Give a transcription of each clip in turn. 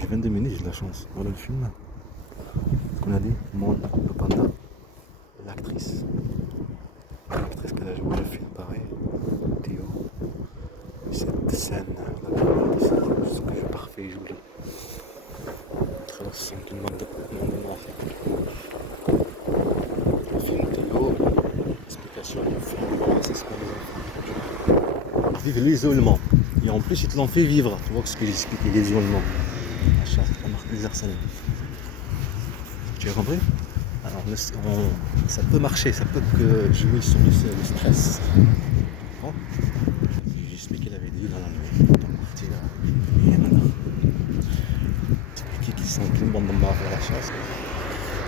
J'ai 22 minutes, j'ai de la chance. Voilà le film. Ce qu'on a dit, Monde, le panda. L'actrice. L'actrice qu'elle a joué le film, pareil. Théo. Cette scène, la caméra, c'est ce que je parfait, il joue là. Alors, c'est une demande de mafia. Le film Théo, explication du film, comment ça se passe. Vivre l'isolement. Et en plus, ils te l'ont fait vivre. Tu vois ce que j'explique, l'isolement. Achat, la marque des Arsenal. Tu as compris? Alors, ça peut marcher, ça peut que jouer sur le stress. Bon. J'ai expliqué la vidéo dans la nuit. Dans la partie là. Et maintenant. J'ai expliqué qu'ils sont tout le monde de marre à la chasse.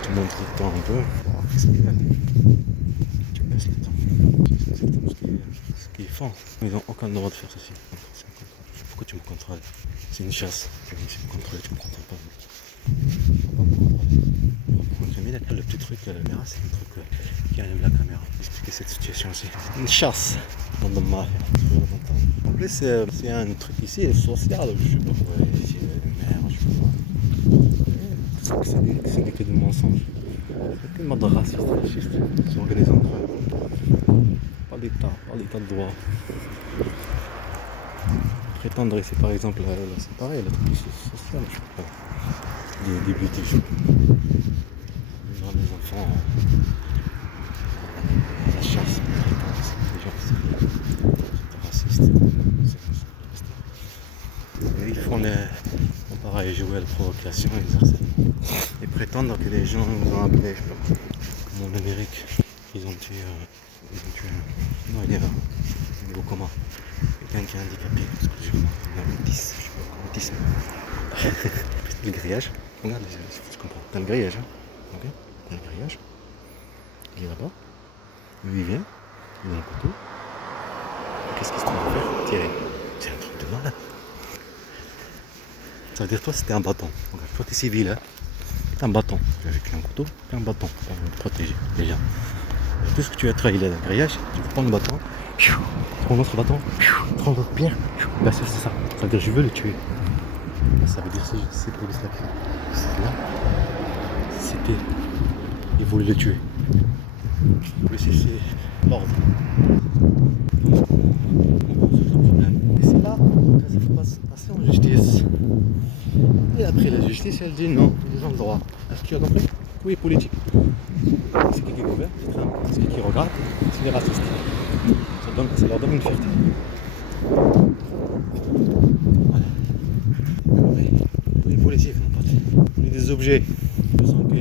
Tu montres le temps un peu. Oh, qu'est-ce qu'il y a? Tu baisses le temps. C'est ce qu'ils font. Ils n'ont aucun droit de faire ceci. Pourquoi tu me contrôles? C'est une chasse. Tu me contrôles, tu me contrôles pas. On va me contrôler. Le petit truc, la caméra, c'est un truc qui enlève la caméra. Expliquer cette situation aussi. Une chasse dans le mal. En plus, c'est un truc ici, social. Je sais pas quoi. Ici, merde, je sais pas. C'est que du mensonge. C'est que mode raciste, fasciste. Ils s'organisent entre eux. Pas l'état de droit. Prétendre, c'est par exemple, là, c'est pareil, le truc social, je sais pas. Des bêtises. Les enfants à la chasse, les gens c'est raciste. Et ils font pareil, jouer à la provocation, ils prétendent que les gens nous ont appelés, je sais pas, comme en Amérique, ils ont tué non, il est au coma. Quelqu'un qui est handicapé, parce que il a autisme, je sais pas, autisme. Le grillage, regarde, je comprends, t'as le grillage, hein, ok? T'as le grillage, il est là-bas, lui il vient, il a un couteau, qu'est-ce qu'il se trouve à faire? Tirer, c'est un truc de malade. Ça veut dire toi c'était un bâton, regarde, toi t'es civil, hein? T'as un bâton, avec un couteau, t'as un bâton pour te protéger, déjà. Et tout ce que tu as trahi là dans le grillage, tu prends le bâton, tu prends l'autre bâton, tu prends l'autre pierre, bah c'est ça, ça veut dire je veux le tuer. Là, ça veut dire c'est pour le sacrifier. Là, c'était. Il voulait le tuer. Mais c'est l'ordre. Et c'est là que ça peut passer en justice. Et après la justice, elle dit non, ils ont le droit. Est-ce que tu as compris? Oui, politique. C'est qui gouverne, c'est Trump. C'est qui regarde, c'est les racistes. Ça leur donne une fierté. Voilà. Les policiers, mon pote. On est des objets. Je sens que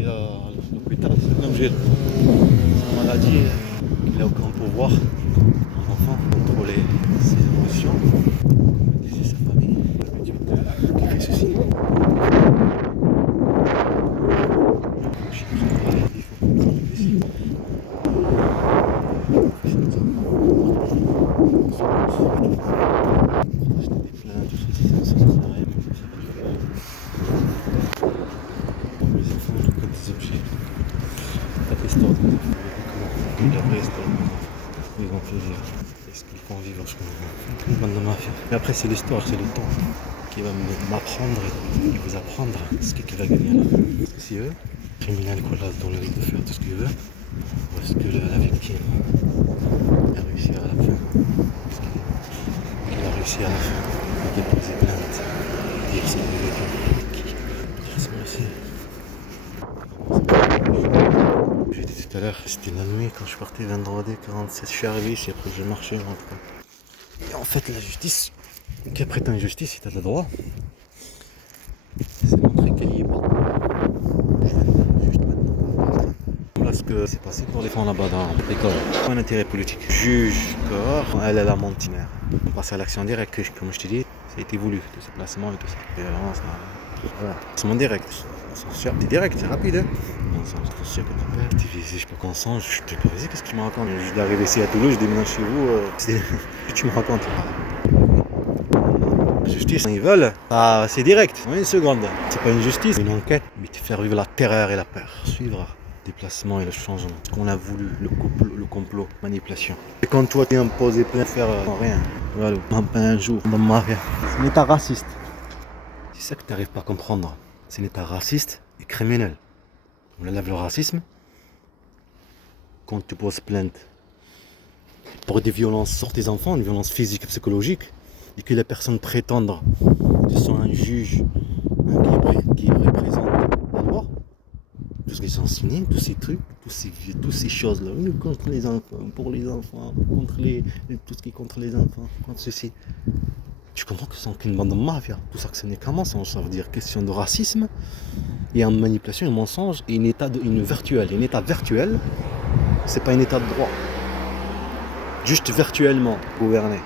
l'hôpital, c'est un objet. C'est une maladie. Il n'a aucun pouvoir. Un enfant, contrôler ses émotions, protéger sa famille. Qui fait ceci. Est-ce qu'ils font vivre ce mais après c'est l'histoire, c'est le temps qui va m'apprendre et vous apprendre ce qu'il va gagner là. Si eux, criminel Colas dans le risque de faire tout ce qu'il veut, ou est-ce que la victime a réussi à la fin? Qu'il a réussi à la fin à déposer plainte, dire ce qu'il a vécu, dire ce merci. J'ai dit tout à l'heure, c'était la nuit quand je suis parti vendredi 47, je suis arrivé ici, après j'ai marché, je rentre. Et en fait la justice, qui prétend justice, si tu as le droit, c'est montrer qu'elle y est pas. Je viens juste maintenant. Voilà ce que c'est passé pour les fonds là-bas dans l'école. Un intérêt politique. Juge, corps, elle a menti. On passe à l'action directe, comme je t'ai dit, ça a été voulu, tout ce placement et tout ça. Et vraiment, ça... Voilà. C'est mon direct. C'est direct, c'est rapide. Hein. C'est sûr que t'appelles, t'es visé, je sais pas qu'on sent, je te dis, vas-y, qu'est-ce que tu me racontes? Je viens d'arriver ici à Toulouse, je déménage chez vous, qu'est-ce que tu me racontes? La justice, ils veulent, c'est direct, en une seconde. C'est pas une justice, c'est une enquête, mais te faire vivre la terreur et la peur. Suivre le déplacement et le changement. Ce qu'on a voulu, le complot, manipulation. Et quand toi tu es imposé plein de faire rien, voilà, un jour, dans ma vie. C'est un état raciste. C'est ça que tu n'arrives pas à comprendre. C'est un état raciste et criminel. On enlève le racisme. Quand tu poses plainte pour des violences sur tes enfants, des violences physiques et psychologiques, et que les personnes prétendent qu'ils sont un juge qui représente la loi, tout ce qu'ils ont signé, tous ces trucs, toutes ces choses-là, contre les enfants, pour les enfants, tout ce qui est contre les enfants, contre ceci. Tu comprends que c'est une bande de mafia. Tout ça que ce n'est qu'un mensonge, ça veut dire question de racisme, et en manipulation, un mensonge, et une virtuelle. Un état virtuel, c'est pas un état de droit. Juste virtuellement gouverner,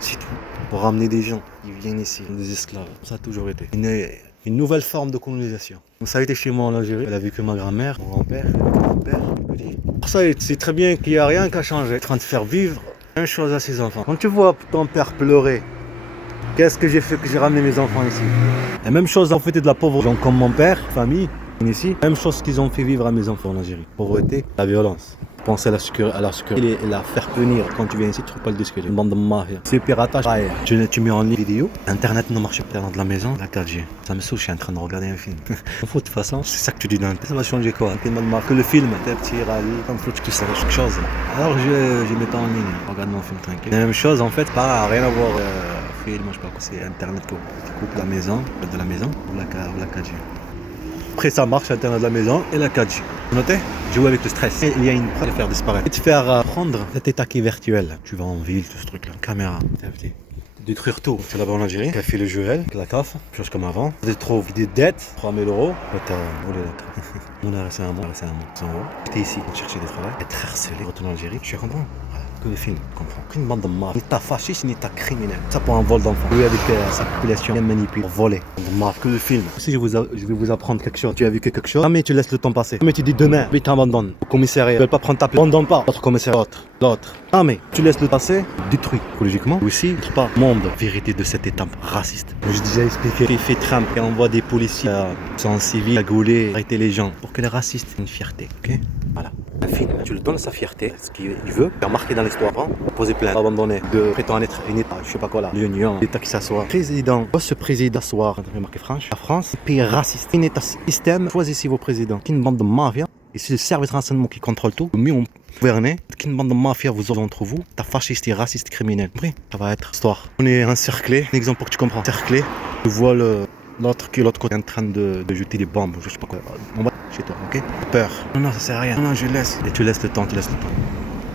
c'est tout. Pour ramener des gens, ils viennent ici, des esclaves. Ça a toujours été. Une nouvelle forme de colonisation. Ça a été chez moi en Algérie. Elle a vécu ma grand-mère, mon grand-père, mon père, mon petit. Pour ça, c'est très bien qu'il n'y a rien qu'à changer. En train de faire vivre la même chose à ses enfants. Quand tu vois ton père pleurer, qu'est-ce que j'ai fait que j'ai ramené mes enfants ici? La même chose en fait de la pauvreté. Gens comme mon père, famille, ici. Même chose qu'ils ont fait vivre à mes enfants en Algérie. Pauvreté, la violence. Penser à la sécurité et la faire venir. Quand tu viens ici, tu ne peux pas le discuter. Une bande de mafia. C'est piratage. Tu mets en ligne vidéo. Internet ne marche pas dans la maison. La 4G. Ça me saoule, je suis en train de regarder un film. Il faut de toute façon, c'est ça que tu dis dans le film. Ça va changer quoi? Que le film, t'es petit, râle, comme faut que tu saches quelque chose. Alors je mets pas en ligne. Regarde mon film tranquille. La même chose en fait, pas rien à voir. Film, je sais pas quoi, c'est Internet quoi. Tu coupes la maison, de la maison ou la 4G. Après ça marche, Internet de la maison et la 4G. Vous notez? Jouer avec le stress. Et il y a une preuve de faire disparaître. Et te faire prendre cet état qui est virtuel. Tu vas en ville, tout ce truc là. Caméra. Détruire tout. C'est là-bas en Algérie. Tu as fait le Joël, la CAF, chose comme avant. Tu trouves des dettes, 3000 euros. Tu as volé la CAF. On a resté un mois, 100 euros. J'étais ici pour chercher du travail. Être harcelé, retourner en Algérie. Je suis content. Que le film, comprends. Qu'une bande de mafia. Ni état fasciste, ni état criminel. Ça pour un vol d'enfant. Oui, avec sa population bien manipulée pour voler. Que le film. Si je vais vous apprendre quelque chose. Tu as vu quelque chose. Mais tu laisses le temps passer. Mais tu dis demain, mais tu abandonnes. Au commissariat. Ils veulent pas prendre ta place. Abandonne pas. L'autre commissariat. L'autre. Ah mais tu laisses le passer. Détruit. Écologiquement. Aussi. Pas. Monde. Vérité de cette étape raciste. J'ai déjà expliqué. Il fait Trump et envoie des policiers sans civil à gauler, arrêter les gens. Pour que les racistes aient une fierté. Ok? Voilà. Un film, tu lui donnes sa fierté, ce qu'il veut, faire marquer dans l'histoire, poser plainte, abandonner, de prétendre être un État, je sais pas quoi là, l'Union, l'État qui s'assoit. Président, ce président s'asseoir, marqué France, la France, pays raciste, un État système, choisissez vos présidents, une bande de mafia, et c'est le service de renseignement qui contrôle tout, mieux on gouverner, qu'une bande de mafia vous aurez entre vous, t'as fasciste et raciste criminel. Après, ça va être histoire. On est encerclé, un exemple pour que tu comprends, encerclé, tu vois l'autre côté en train de jeter des bombes, je sais pas quoi. On va chez toi, ok? Peur. Non, ça sert à rien. Non, je laisse. Et tu laisses le temps,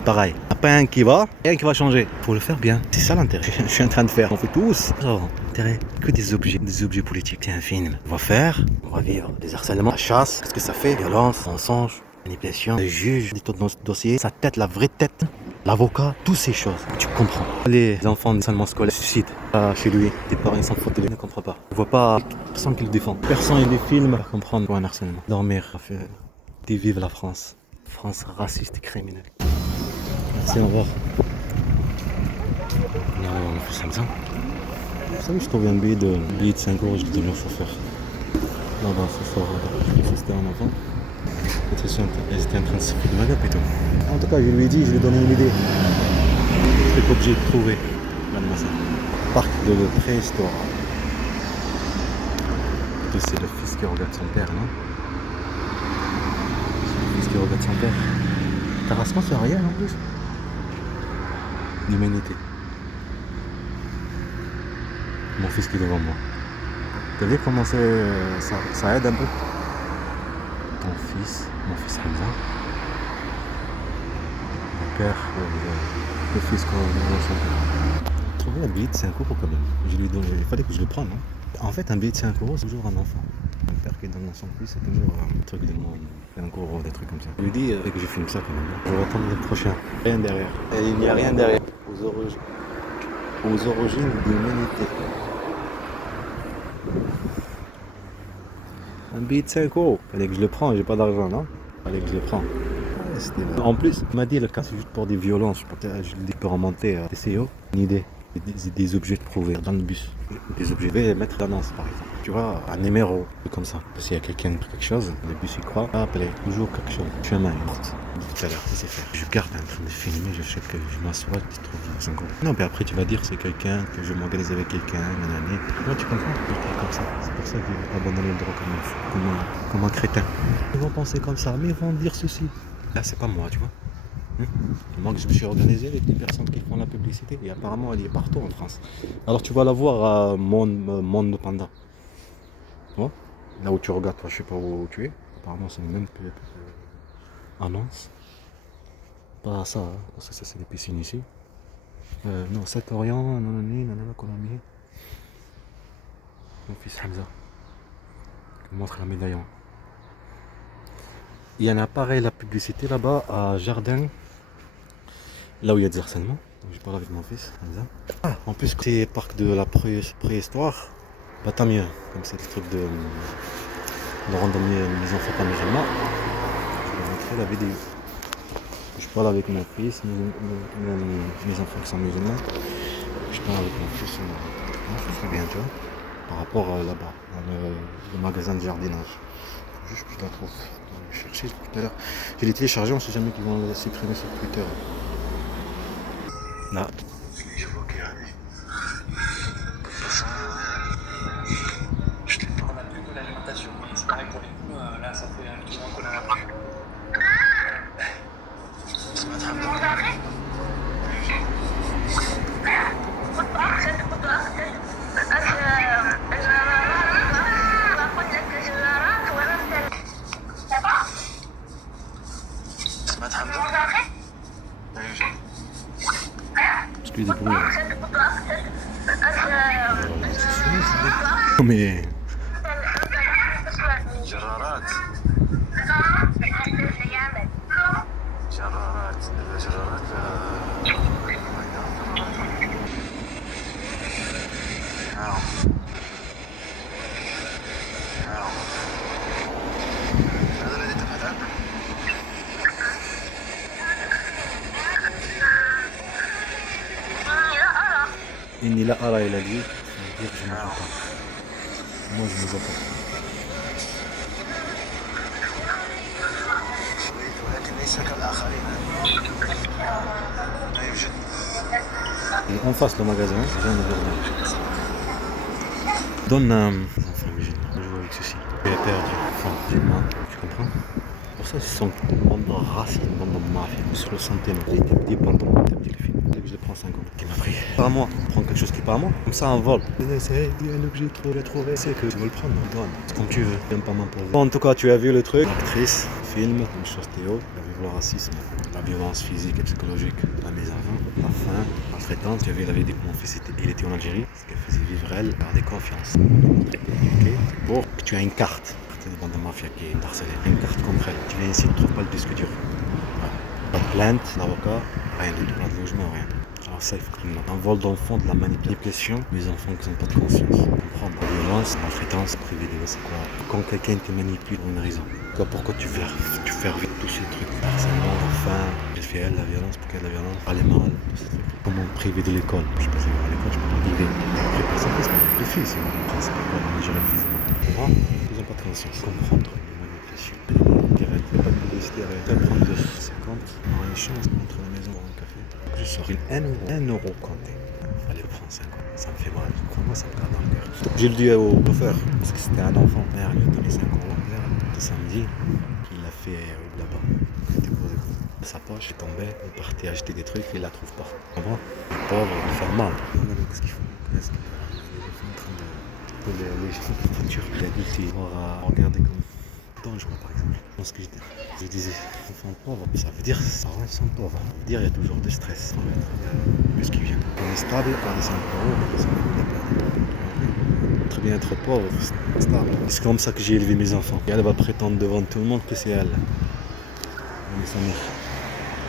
Pareil. Il n'y a pas un qui va, et un qui va changer. Faut le faire bien. C'est ça l'intérêt. Je suis en train de faire. On fait tous. Genre, intérêt. Que des objets politiques. C'est un film. On va faire, on va vivre des harcèlements, la chasse. Qu'est-ce que ça fait? Violence, mensonge, manipulation. Le juge dit tout dans ce dossier. Sa tête, la vraie tête. L'avocat, toutes ces choses, tu comprends. Les enfants de harcèlement scolaire se suicident chez lui. Les parents ils s'en foutent de lui, ils ne comprennent pas. Ils ne voient pas personne qui le défend. Personne il les filme pour comprendre quoi un harcèlement. Dormir, vive la France. France raciste et criminelle. Merci, au revoir. Non, on fait ça. Vous savez, je trouve un billet de 5 euros, je dis toujours faut faire. Non, c'est fort. C'était un enfant. Elle était en train de se faire de ma gueule et tout. En tout cas, je lui ai dit, je lui ai donné une idée. Je suis obligé de trouver. Regarde-moi ça. Parc de préhistoire. C'est le fils qui regarde son père, non? C'est le fils qui regarde son père. Tarascon, c'est rien en plus. L'humanité. Mon fils qui est devant moi. T'as vu comment ça aide un peu? Mon fils Hamza. Mon père, le fils qu'on a son père. Trouver un billet de 5 euros quand même. Il fallait que je le prenne. Hein. En fait, un billet de 5 euros, c'est toujours un enfant. Un père qui donne son fils, c'est toujours un truc de moi, 5 euros, des trucs comme ça. Je lui dis que je filme ça quand même. Je vais attendre le prochain. Rien derrière. Et il n'y a rien derrière. Aux origines de l'humanité. Un billet de 5 euros. Fallait que je le prenne, j'ai pas d'argent, non? Fallait que je le prenne. En plus, il m'a dit le cas c'est juste pour des violences. Je l'ai peux remonter à TCO. Une idée. Des objets de prouver dans le bus. Des objets. Je vais mettre l'annonce par exemple. Tu vois, un numéro, comme ça. S'il y a quelqu'un qui fait quelque chose, le bus il croit. Appelez toujours quelque chose. Chemin, porte. Tout à l'heure, c'est fait. Je garde en train de filmer, je sais que je m'assois, tu trouves 5 euros. Non, mais après tu vas dire c'est quelqu'un, que je m'organise avec quelqu'un, une année. Ouais, tu comprends? Comme ça. ça qu'ils vont abandonner le droit comme un crétin. Ils vont penser comme ça, mais ils vont dire ceci. Là, c'est pas moi, tu vois. Moi que je me suis organisé avec des personnes qui font la publicité et apparemment elle est partout en France. Alors tu vas la voir à Monde de Panda. Tu vois. Là où tu regardes, toi, je sais pas où tu es. Apparemment c'est le même annonce. Pas ça, hein, parce que ça c'est des piscines ici. Non, 7 Orient, nanani, nanana, Colombie. Mon fils Hamza. Je vous montre la médaille. Il y en a pareil la publicité là-bas à Jardin. Là où il y a des harcèlements. Donc j'ai parlé avec mon fils Hamza. Ah, en plus c'est parc de la préhistoire. Bah tant mieux. Comme c'est des trucs de randonner les enfants pas musulmans. Je vais vous montrer la vidéo. Je parle avec mon fils, mes enfants qui sont musulmans. Je parle avec mon fils, ça serait bien, tu vois, par rapport là-bas, dans le magasin de jardinage. Juste que je la trouve. Je vais chercher tout à l'heure. Je l'ai téléchargé, on sait jamais qu'ils vont le supprimer sur Twitter. Là. On a plus que l'alimentation. C'est pareil pour les poules, là ça fait un petit moment qu'on en a plus. Parce qu'il y a des bruits. Non mais. جرارات جرارات هذا الذي تبحث عنه إني لا أرى إلى اليد. Je ne vois pas. Moi je ne vois pas. ولكن ليس كالآخرين لا يوجد Et en face le magasin, je viens de voir là. Donne les enfants musulmans. Je joue avec ceci. Il est perdu. Enfin, musulman. Tu comprends? Pour ça, ils sont une bande de racistes, une bande de mafia. Sur le centaine, il était petit pendant mon petit le film. Je le prends 5 ans. Qui m'a pris. Pas à moi. Prends quelque chose qui est pas à moi. Comme ça, un vol. C'est un objet trop. C'est que tu veux le prendre. Donne. C'est comme tu veux. J'aime pas m'imposer. En tout cas, tu as vu le truc. Actrice, film, une chose Théo. Tu as vu le racisme, la violence physique et psychologique, la mise en vente, la faim, la traitance. Tu as vu la vidéo. Mon fils il était en Algérie. Ce qu'elle faisait vivre elle, garder confiance. Ok. Bon, tu as une carte. C'est des bandes de mafia qui est harcelée. Une carte concrète. Tu viens ici, tu trouves pas le disque dur. Pas de plainte, d'avocat, rien du tout. Pas de logement, rien. Alors ça, il faut que un vol d'enfants, de la manipulation, les enfants qui n'ont pas de confiance. Comprendre. La violence, la traitance, privé de c'est quoi? Quand quelqu'un te manipule pour une raison. Pourquoi tu fais vite tous ces trucs? Harcèlement, la faim, elle fait elle, la violence, pourquoi la violence? Aller mal, tous ces trucs. Comment priver de l'école? Je sais pas si à l'école, je peux pas vivre. Je pas ça, c'est les filles, c'est le principe. On gère physiquement. Moi, ils n'ont pas de conscience. Comprendre les manipulations. Arrête, pas de publicité, arrête. Prendre 2,50 en échange entre la maison ou un café. Je sors 1 euro compté. Allez, prends 5 euros. Ça me fait mal. Crois-moi, ça me garde dans le cœur. J'ai le dit au chauffeur, parce que c'était un enfant. Mère lui a donné 5 euros. Le samedi, il a fait là-bas. Il était posé sa poche, est tombé, il partait acheter des trucs, il la trouve pas. Tu comprends? Les pauvres, ils font mal. Qu'est-ce qu'ils font? Les enfants en train de les voitures, les adultes, ils vont regarder comme dangereux par exemple. Ce que je disais, enfants pauvres, ça veut dire ça rend sont pauvres. Ça veut dire il y a toujours de stress. Qu'est-ce qui vient? On est stable, on est 5 euros, très bien être pauvre, stable. C'est comme ça que j'ai élevé mes enfants. Et elle va prétendre devant tout le monde que c'est elle. Mais ça